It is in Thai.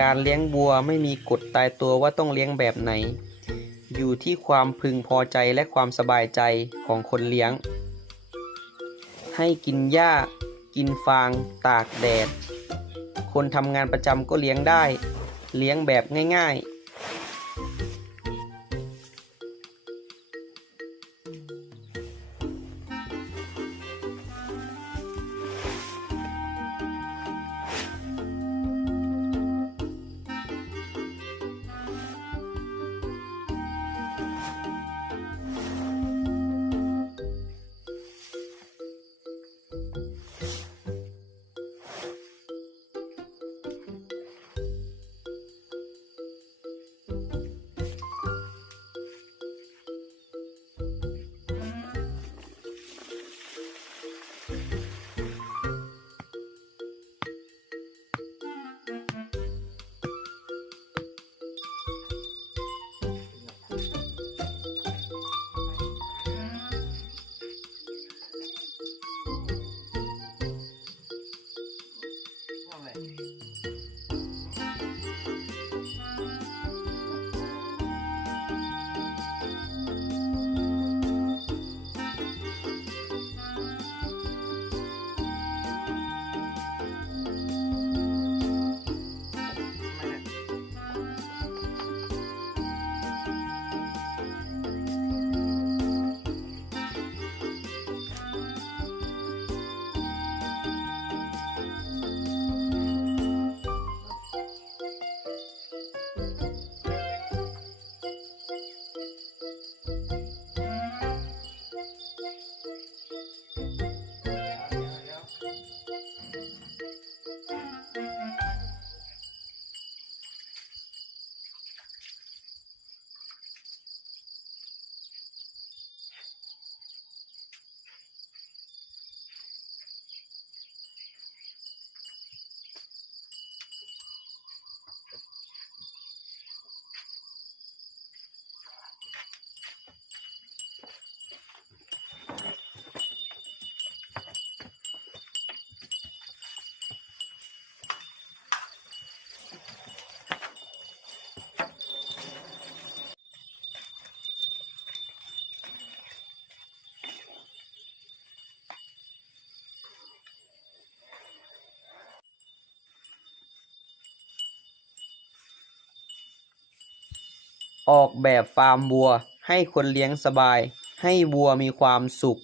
การเลี้ยงบัวไม่มีกฎตายตัวว่าต้องเลี้ยงแบบไหน อยู่ที่ความพึงพอใจและความสบายใจของคนเลี้ยง ให้กินหญ้า กินฟาง ตากแดด คนทำงานประจำก็เลี้ยงได้ เลี้ยงแบบง่าย ๆ Thank you. Música ออกแบบฟาร์มวัว ให้คนเลี้ยงสบาย ให้วัวมีความสุข